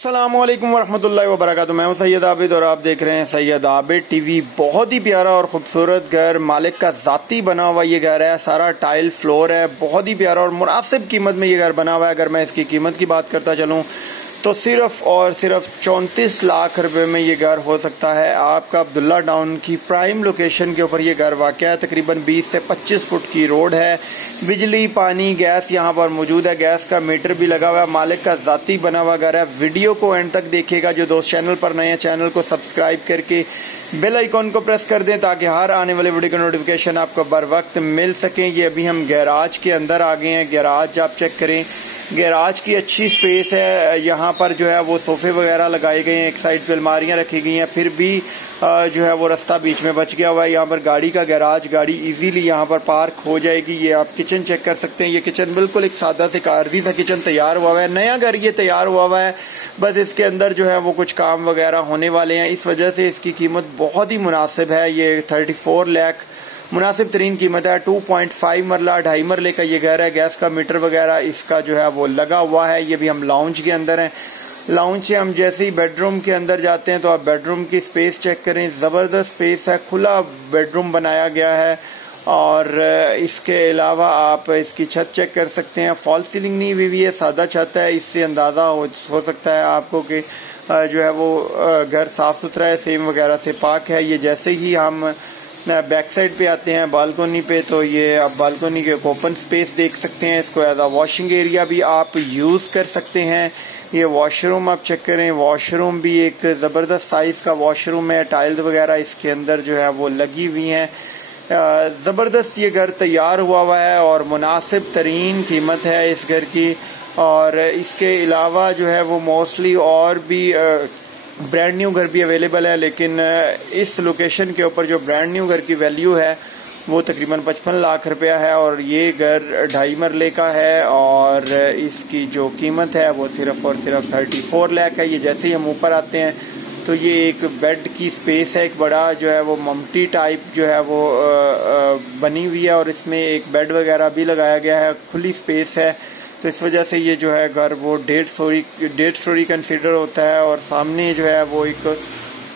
अस्सलामुअलैकुम वरहमतुल्लाहि वबरकातुहू। मैं हूं सैयद आबिद और आप देख रहे हैं सैयद आबिद टीवी। बहुत ही प्यारा और खूबसूरत घर, मालिक का ज़ाती बना हुआ ये घर है। सारा टाइल फ्लोर है, बहुत ही प्यारा और मुनासिब कीमत में ये घर बना हुआ है। अगर मैं इसकी कीमत की बात करता चलूँ तो सिर्फ और सिर्फ 34 लाख रुपए में ये घर हो सकता है। आपका अब्दुल्ला टाउन की प्राइम लोकेशन के ऊपर ये घर वाक़या है। तकरीबन 20 से 25 फुट की रोड है। बिजली, पानी, गैस यहाँ पर मौजूद है। गैस का मीटर भी लगा हुआ है। मालिक का ज़ाती बना हुआ घर है। वीडियो को एंड तक देखिएगा। जो दोस्त चैनल पर नए हैं, चैनल को सब्सक्राइब करके बेल आइकॉन को प्रेस कर दें ताकि हर आने वाले वीडियो का नोटिफिकेशन आपको बर वक्त मिल सके। ये अभी हम गैराज के अंदर आ गए हैं। गैराज आप चेक करें, गैराज की अच्छी स्पेस है। यहाँ पर जो है वो सोफे वगैरह लगाए गए हैं, एक साइड पे अलमारियां रखी गई हैं, फिर भी जो है वो रास्ता बीच में बच गया हुआ है। यहाँ पर गाड़ी का गैराज, गाड़ी इजीली यहाँ पर पार्क हो जाएगी। ये आप किचन चेक कर सकते हैं। ये किचन बिल्कुल एक सादा से आर्जी सा किचन तैयार हुआ है। नया घर ये तैयार हुआ है, बस इसके अंदर जो है वो कुछ काम वगैरह होने वाले हैं। इस वजह से इसकी कीमत बहुत ही मुनासिब है। ये 34 लाख मुनासिब तरीन कीमत है। 2.5 मरला 2.5 मरले का ये घर है। गैस का मीटर वगैरह इसका जो है वो लगा हुआ है। ये भी हम लाउंज के अंदर हैं। लाउंज से हम जैसे ही बेडरूम के अंदर जाते हैं तो आप बेडरूम की स्पेस चेक करें। जबरदस्त स्पेस है, खुला बेडरूम बनाया गया है। और इसके अलावा आप इसकी छत चेक कर सकते हैं। फॉल सीलिंग नहीं हुई है, सादा छत है। इससे अंदाजा हो सकता है आपको कि जो है वो घर साफ सुथरा है, सेम वगैरह से पाक है। ये जैसे ही हम बैक साइड पे आते हैं बालकोनी पे, तो ये आप बालकोनी के ओपन स्पेस देख सकते हैं। इसको एज अ वॉशिंग एरिया भी आप यूज कर सकते हैं। ये वॉशरूम आप चेक करें, वॉशरूम भी एक जबरदस्त साइज का वॉशरूम है। टाइल्स वगैरह इसके अंदर जो है वो लगी हुई हैं। जबरदस्त ये घर तैयार हुआ है और मुनासिब तरीन कीमत है इस घर की। और इसके अलावा जो है वो मोस्टली और भी ब्रांड न्यू घर भी अवेलेबल है, लेकिन इस लोकेशन के ऊपर जो ब्रांड न्यू घर की वैल्यू है वो तकरीबन 55 लाख रुपया है। और ये घर 2.5 मरले का है और इसकी जो कीमत है वो सिर्फ और सिर्फ 34 लाख है। ये जैसे ही हम ऊपर आते हैं तो ये एक बेड की स्पेस है, एक बड़ा जो है वो ममटी टाइप जो है वो बनी हुई है और इसमें एक बेड वगैरह भी लगाया गया है। खुली स्पेस है, तो इस वजह से ये जो है घर वो 1.5 स्टोरी कंसीडर होता है। और सामने जो है वो एक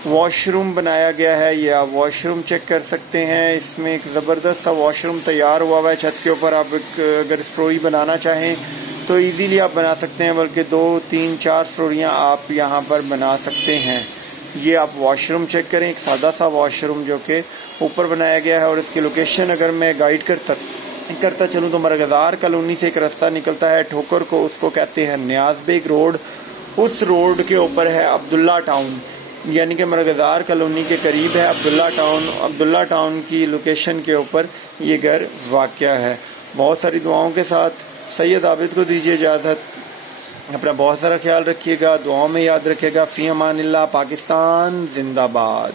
वॉशरूम बनाया गया है। ये आप वॉशरूम चेक कर सकते हैं। इसमें एक ज़बरदस्त सा वॉशरूम तैयार हुआ है। छत के ऊपर आप अगर स्टोरी बनाना चाहें तो इजीली आप बना सकते हैं, बल्कि 2, 3, 4 स्टोरियां आप यहाँ पर बना सकते हैं। ये आप वॉशरूम चेक करें, एक सादा सा वॉशरूम जो कि ऊपर बनाया गया है। और इसकी लोकेशन अगर मैं गाइड करता चलूं तो मरगजार कॉलोनी से एक रास्ता निकलता है ठोकर को, उसको कहते हैं न्याज बेग रोड। उस रोड के ऊपर है अब्दुल्ला टाउन, यानी कि मरगजार कॉलोनी के करीब है अब्दुल्ला टाउन। अब्दुल्ला टाउन की लोकेशन के ऊपर ये घर वाक़या है। बहुत सारी दुआओं के साथ सैयद आबिद को दीजिए इजाज़त। अपना बहुत सारा ख्याल रखिएगा, दुआओं में याद रखिएगा। फी अमानिल्लाह। पाकिस्तान जिंदाबाद।